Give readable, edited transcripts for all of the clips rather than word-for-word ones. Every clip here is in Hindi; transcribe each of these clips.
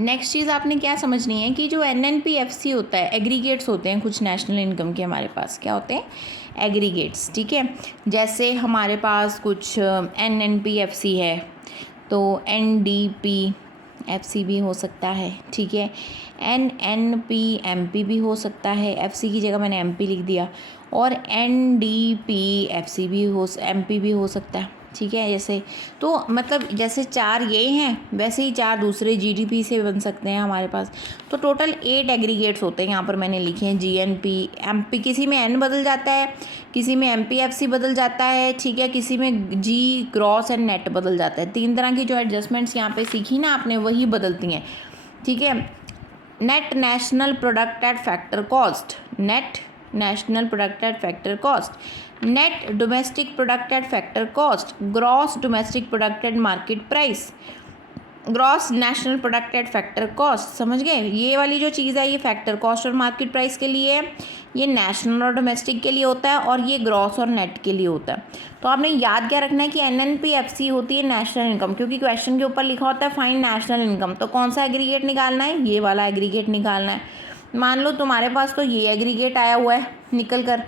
नेक्स्ट चीज़ आपने क्या समझनी है कि जो NNPFC होता है, एग्रीगेट्स होते हैं कुछ नेशनल इनकम के, हमारे पास क्या होते हैं, एग्रीगेट्स, ठीक है। जैसे हमारे पास कुछ NNPFC है तो NDPFC भी हो सकता है, ठीक है। NNPMP भी हो सकता है, FC की जगह मैंने MP लिख दिया, और NDPFC भी MP भी हो सकता है, ठीक है। जैसे तो मतलब जैसे 4 ये हैं वैसे ही 4 दूसरे GDP से बन सकते हैं हमारे पास। तो टोटल 8 एग्रीगेट्स होते हैं, यहाँ पर मैंने लिखे हैं GNP MP, किसी में N बदल जाता है, किसी में MPFC बदल जाता है, ठीक है, किसी में G ग्रॉस एंड नेट बदल जाता है। 3 तरह की जो एडजस्टमेंट्स यहाँ पे सीखी ना आपने वही बदलती हैं, ठीक है। Net national product at factor cost, net national product at factor cost, net domestic product at factor cost, gross domestic product at market price, gross national product at factor cost. समझ गए? ये वाली जो चीज़ है ये फैक्टर कॉस्ट और मार्केट प्राइस के लिए है, ये नेशनल और डोमेस्टिक के लिए होता है, और ये ग्रॉस और नेट के लिए होता है। तो आपने याद क्या रखना है कि NNPFC होती है नेशनल इनकम, क्योंकि क्वेश्चन के ऊपर लिखा होता है फाइंड नेशनल इनकम। तो कौन सा एग्रीगेट निकालना है? ये वाला एग्रीगेट निकालना है। मान लो तुम्हारे पास तो ये एग्रीगेट आया हुआ है निकल कर,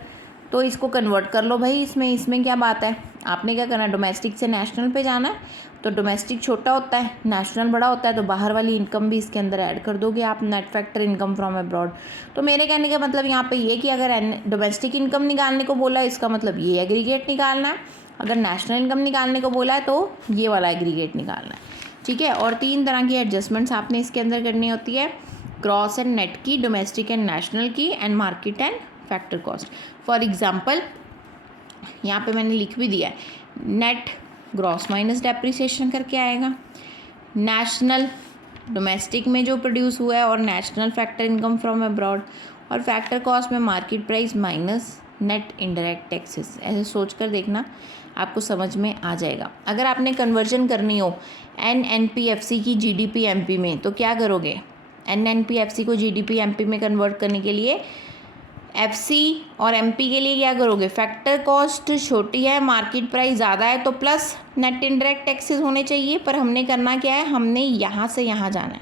तो इसको कन्वर्ट कर लो भाई इसमें क्या बात है। आपने क्या करना है, डोमेस्टिक से नेशनल पे जाना है। तो डोमेस्टिक छोटा होता है, नेशनल बड़ा होता है, तो बाहर वाली इनकम भी इसके अंदर ऐड कर दोगे आप, net factor income from abroad. तो मेरे कहने का मतलब यहाँ पे ये कि अगर डोमेस्टिक इनकम निकालने को बोला है इसका मतलब ये एग्रीगेट निकालना है, अगर नेशनल इनकम निकालने को बोला है तो ये वाला एग्रीगेट निकालना है, ठीक है। और 3 तरह की एडजस्टमेंट्स आपने इसके अंदर करनी होती है, ग्रॉस एंड नेट की, डोमेस्टिक एंड नेशनल की, and market and factor cost. For example यहाँ पे मैंने लिख भी दिया है, नेट ग्रॉस माइनस डेप्रिसिएशन करके आएगा, नेशनल डोमेस्टिक में जो प्रोड्यूस हुआ है, और national factor income from abroad, और फैक्टर कॉस्ट में market price minus net indirect taxes. ऐसे सोच कर देखना, आपको समझ में आ जाएगा। अगर आपने कन्वर्जन करनी हो NNPFC की GDP MP में तो क्या करोगे, NNPFC को GDP MP में कन्वर्ट करने के लिए FC और MP के लिए क्या करोगे, फैक्टर कॉस्ट छोटी है, मार्केट प्राइस ज़्यादा है, तो प्लस नेट इनडायरेक्ट टैक्सेस होने चाहिए। पर हमने करना क्या है, हमने यहाँ से यहाँ जाना है,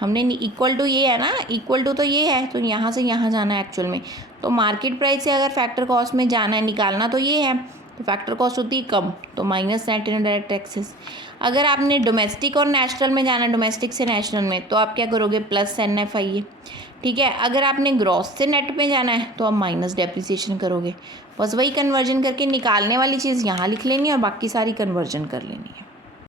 हमने इक्वल टू ये है ना, इक्वल टू तो ये है, तो यहाँ से यहाँ जाना है एक्चुअल में। तो मार्केट प्राइस से अगर फैक्टर कॉस्ट में जाना है, निकालना तो ये है, तो फैक्टर कॉस्ट होती है कम, तो माइनस नेट इनडायरेक्ट टैक्सेस। अगर आपने डोमेस्टिक और नेशनल में जाना है, डोमेस्टिक से नेशनल में, तो आप क्या करोगे, प्लस NFIA, ठीक है। अगर आपने ग्रॉस से नेट में जाना है तो आप माइनस डेप्रिसिएशन करोगे। बस वही कन्वर्जन करके निकालने वाली चीज़ यहाँ लिख लेनी है और बाकी सारी कन्वर्जन कर लेनी है।